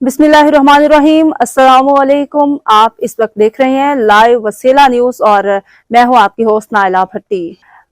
बिस्मिल्लाहिर्रहमानिर्रहीम। अस्सलामु अलैकुम। आप इस वक्त देख रहे हैं लाइव वसीला न्यूज़ और मैं हूं आपकी होस्ट नाइला भट्टी।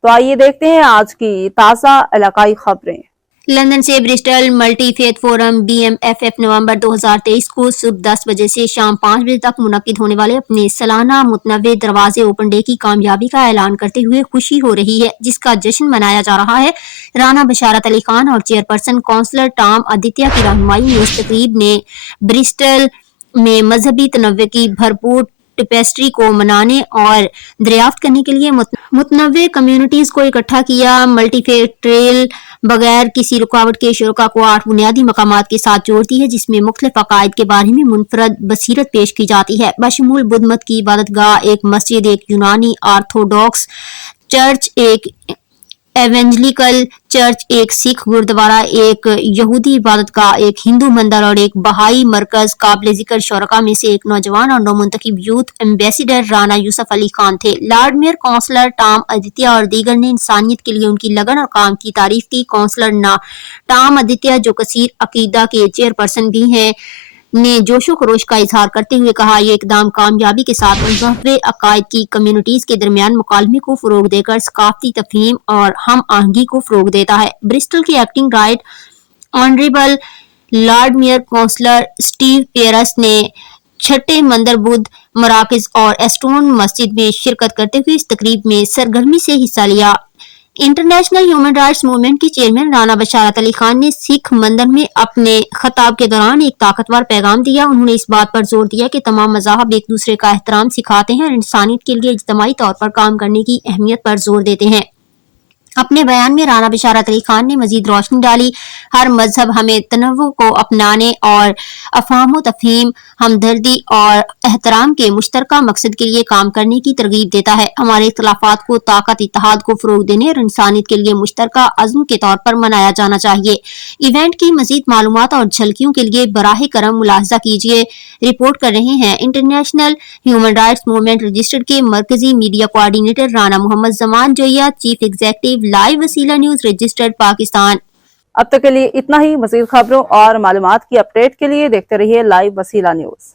तो आइए देखते हैं आज की ताज़ा इलाकाई खबरें। लंदन से Bristol multi faith forum BMFF नवंबर 2023 को सुबह 10 बजे से शाम 5 बजे तक मुनक्किद होने वाले अपने सालाना मुतनव्वे दरवाजे ओपन डे की कामयाबी का ऐलान करते हुए खुशी हो रही है, जिसका जश्न मनाया जा रहा है। राना बशारत अली खान और चेयरपर्सन काउंसलर टॉम आदित्य की रहनुमाई में इस तकरीब ने ब्रिस्टल में मजहबी तनव्वे की भरपूर टेपेस्ट्री को मनाने और दरियाफ्त करने के लिए मुतनव्वे कम्युनिटीज को इकट्ठा किया। मल्टीफेथ ट्रेल बगैर किसी रुकावट के शुरका को 8 बुनियादी मकामात के साथ जोड़ती है, जिसमें मुख्तलिफ अकायद के बारे में मुनफरद बसीरत पेश की जाती है। बशमूल बुद्ध मत की इबादतगाह, एक मस्जिद, एक यूनानी आर्थोडॉक्स चर्च, एक एवेंजलिकल चर्च, एक सिख गुरुद्वारा, एक यहूदी इबादतगाह, एक हिंदू मंदिर और एक बहाई मरकज। काबिल जिक्र शुरका में से एक नौजवान और नौमुंतखब यूथ एम्बेसडर राना यूसुफ अली खान थे। Lord mayor councillor Tom Aditya और दीगर ने इंसानियत के लिए उनकी लगन और काम की तारीफ की। काउंसलर टॉम आदित्य, जो कसीर अकीदा के चेयरपर्सन भी हैं, ने जोशो खरोश का इजहार करते हुए कहा, ये इकदाम कामयाबी के साथ मुनव्वे अकायद की कम्युनिटीज के दरमियान मुकालमे को फरोग देकर सकाफती तफहीम और हम आहंगी को फरोग देता है। ब्रिस्टल के acting right honourable lord mayor councillor Steve Pearce ने छठे मंदिर बुद्ध मराकज और एस्टोन मस्जिद में शिरकत करते हुए इस तकरीब में सरगर्मी से हिस्सा लिया। इंटरनेशनल ह्यूमन राइट्स मूवमेंट के चेयरमैन राना बशारत अली खान ने सिख मंदिर में अपने खताब के दौरान एक ताकतवर पैगाम दिया। उन्होंने इस बात पर जोर दिया कि तमाम मज़ाहब एक दूसरे का एहतराम सिखाते हैं और इंसानियत के लिए इज्तिमाई तौर पर काम करने की अहमियत पर जोर देते हैं। अपने बयान में राना बशारत अली खान ने मजीद रोशनी डाली, हर मजहब हमें तनव्वुर को अपनाने और अफहाम तफहीम, हमदर्दी और एहतराम के मुश्तरका मकसद के लिए काम करने की तरगीब देता है। हमारे इख्तलाफात को ताकत, इत्तेहाद को फरोग देने और इंसानियत के लिए मुश्तरका अज़्म के तौर पर मनाया जाना चाहिए। इवेंट की मजीद मालूमात और झलकियों के लिए बराह करम मुलाहजा कीजिए। रिपोर्ट कर रहे हैं international human rights movement registered के मरकजी media coordinator Rana Mohammad Zaman Joya, chief executive live Wasila news registered Pakistan. अब तक के लिए इतना ही। मज़ीद खबरों और मालूमात की अपडेट के लिए देखते रहिए लाइव वसीला न्यूज़।